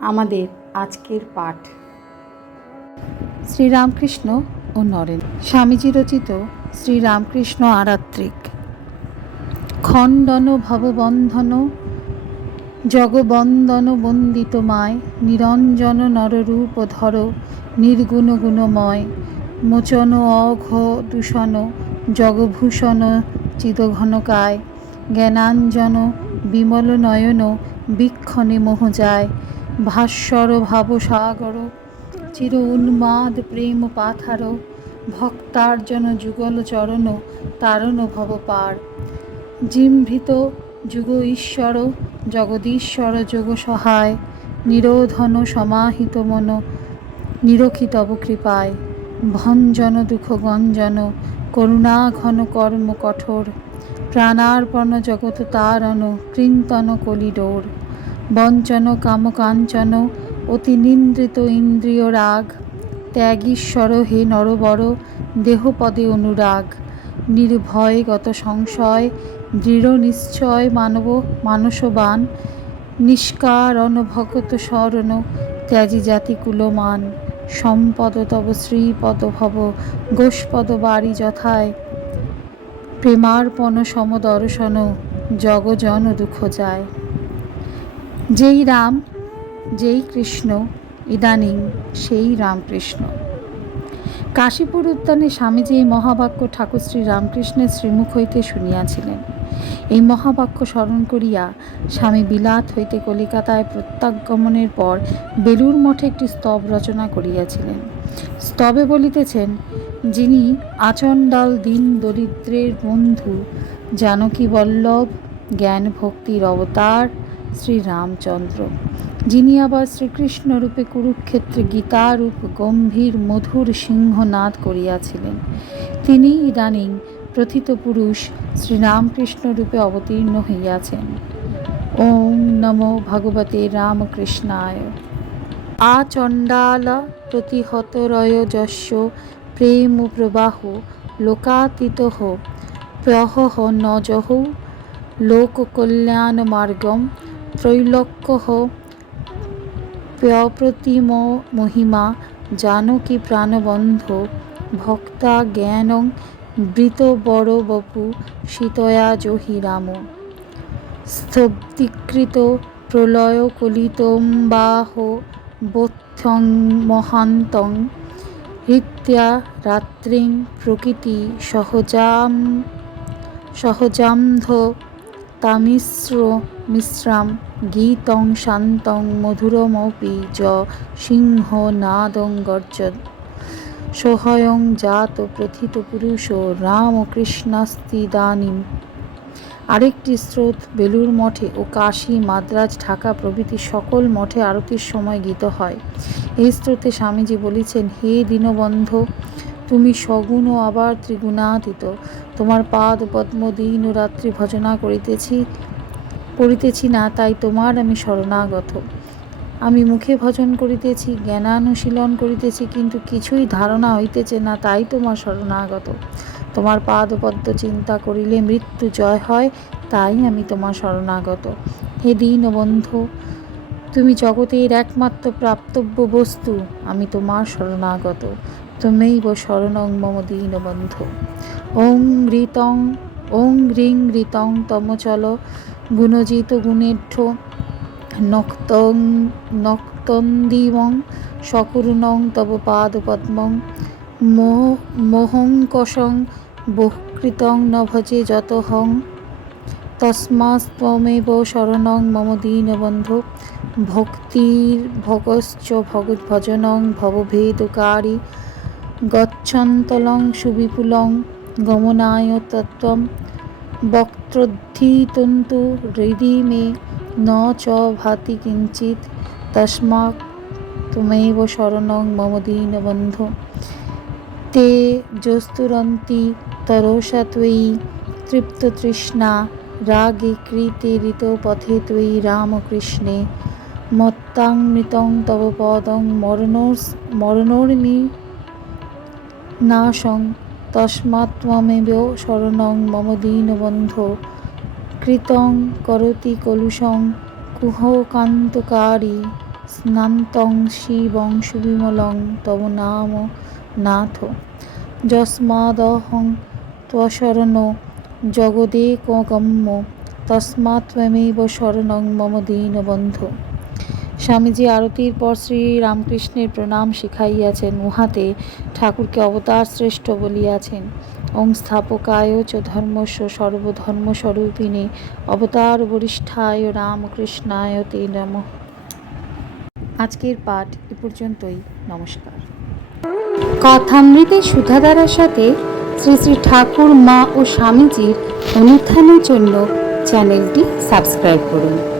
আমাদের আজকের পাঠ। শ্রীরামকৃষ্ণ ও নরেন। স্বামীজি রচিত শ্রীরামকৃষ্ণ আরাত্রিক। খণ্ডন ভববন্ধন জগবন্দন বন্দিত মায়, নিরঞ্জন নররূপ ধর, নির্গুণ গুণময়, মোচন অঘ দূষণ, জগভূষণ চিদঘনকায় জ্ঞানাঞ্জন বিমল নয়ন, বিক্ষণে মোহ যায় ভাস্বর ভাবসাগর চির উন্মাদ প্রেম পাথার, ভক্তার্জন যুগল চরণ তারণ ভব পার। জিম্ভিত যুগ ঈশ্বর, জগদীশ্বর যোগ সহায়, নিরোধন সমাহিত মন নিরক্ষিত কৃপায়। ভঞ্জন দুঃখ গঞ্জন, করুণা ঘন কর্ম কঠোর। প্রাণার্পণ জগত তারণ কৃন্তন কলিডোর। বঞ্চন, কামকাঞ্চন অতি নিন্দ্রিত ইন্দ্রিয় রাগ। ত্যাগীশ্বর, হে নরবর, দেহপদে অনুরাগ। নির্ভয় গত সংশয়, দৃঢ় নিশ্চয় মানব, মানসবান। নিষ্কারণ ভগত শরণ, ত্যাজি জাতি কুলমান। সম্পদ তব শ্রীপদ ভব, গোষ্পদ বাড়ি যথায়। প্রেমার্পণ সমদর্শন, জগজন দুঃখ যায়। যেই রাম, যেই কৃষ্ণ, ইদানিং সেই রামকৃষ্ণ। কাশীপুর উদ্যানে স্বামীজি এই মহাবাক্য ঠাকুর শ্রী রামকৃষ্ণের শ্রীমুখ হইতে শুনিয়াছিলেন। এই মহাবাক্য স্মরণ করিয়া স্বামী বিলাত হইতে কলিকাতায় প্রত্যাগমনের পর বেলুর মঠে একটি স্তব রচনা করিয়াছিলেন। স্তবে বলিতেছেন, যিনি আচণ্ডাল দিন দরিদ্রের বন্ধু, জানকী বল্লভ জ্ঞান ভক্তির অবতার শ্রীরামচন্দ্র, যিনি আবার শ্রীকৃষ্ণ রূপে কুরুক্ষেত্রে গীতারূপ গম্ভীর মধুর সিংহনাদ করিয়াছিলেন। তিনি ইদানিং প্রথিত পুরুষ শ্রীরামকৃষ্ণ রূপে অবতীর্ণ হইয়াছেন। ওম নমো ভগবতে রামকৃষ্ণায়। আচণ্ডাল প্রতিহতরয় যস্য প্রেম প্রবাহ লোকাতীত প্রহহ নজহ লোককল্যাণ মার্গম ত্রৈলোক্য প্যপ্রতিম মহিমা, জানকী প্রাণবন্ধ, ভক্তা জ্ঞানং বৃত বড় বপু সীতয়া জহি রাম। স্তব্ধীকৃত প্রলয় কলিতম্বাহ বোথ্যং মহান্তং, হৃত্যা রাত্রিং প্রকৃতি সহজাম সহজান্ধ তামিশ্র মিশ্রাম গীতং শান্তং মধুরমপি য সিংহ নাদং গর্জন সোহয়ং জাত প্রথিত পুরুষ রামকৃষ্ণাস্তিদানীম আরেকটি স্রোত বেলুর মঠে ও কাশী, মাদ্রাজ, ঢাকা প্রভৃতি সকল মঠে আরতির সময় গীত হয়। এই স্রোতে স্বামীজি বলেছেন, হে দীনবন্ধ তুমি সগুণ ও আবার ত্রিগুণাতীত। তোমার পাদ, পদ্ম, দিন ও রাত্রি ভজনা করিতেছি করিতেছি না, তাই তোমার আমি শরণাগত। আমি মুখে ভজন করিতেছি, জ্ঞানানুশীলন করিতেছি, কিন্তু কিছুই ধারণা হইতেছে না, তাই তোমার শরণাগত। তোমার পাদপদ্ম চিন্তা করিলে মৃত্যু জয় হয়, তাই আমি তোমার শরণাগত। হে দীন বন্ধু, তুমি জগতের একমাত্র প্রাপ্তব্য বস্তু, আমি তোমার শরণাগত। তুমেইব শরণং মম দীনবন্ধু ওং ঋতং ওং হ্রিং ঋতং তমচল গুণজিত গুণেঢ্য নক্তং নক্তন্দিমং সকরুণং তব পাদপদ্মং মোহ মোহঙ্কষং বহৃতং ন ভজে যতহং তস্মাস্ত্বমেব শরণং মম দীনবন্ধু ভক্তির ভগশ্চ ভগৎ ভজনং ভবভেদকারী গচ্ছন্তলং সুবিপুলং গমনায় তত্ত্বম বক্ত্রোদ্ধিতন্তু হৃদি মে ন চ ভাতি কিঞ্চিৎ তস্মাৎ তুমেব শরণং মম দীনবন্ধ। তে জস্তুরন্তি তরসা ত্বয়ী তৃপ্ততৃষ্ণা রাগে কৃতে ঋত পথে ত্বয়ী রামকৃষ্ণে মত্তাংমৃতং তব পদং মরণোর্ মরণোর্মি নাশং তস্মাত্মমেব শরণং মম দীনবন্ধো। কৃতং করতি কলুষং কুহকান্তকারী স্নান্তং শিবং সুবিমলং তব নাম নাথ। যস্মাদহং ত্বশরণ জগদেকগম্য তস্মাৎ ত্বমেব শরণং মম দীনবন্ধু। স্বামীজি আরতির পর শ্রী রামকৃষ্ণের প্রণাম শিখাইয়াছেন উহাতে। ঠাকুরকে অবতার শ্রেষ্ঠ বলিয়াছেন। ওং স্থাপকায় চ ধর্মস্ব সর্বধর্মস্বরূপিণে অবতার বরিষ্ঠায় রামকৃষ্ণায় তে নম। আজকের পাঠ এ পর্যন্তই। নমস্কার। কথামৃতে সুধাধারার সাথে শ্রী শ্রী ঠাকুর, মা ও স্বামীজির অনুত্থানের জন্য চ্যানেলটি সাবস্ক্রাইব করুন।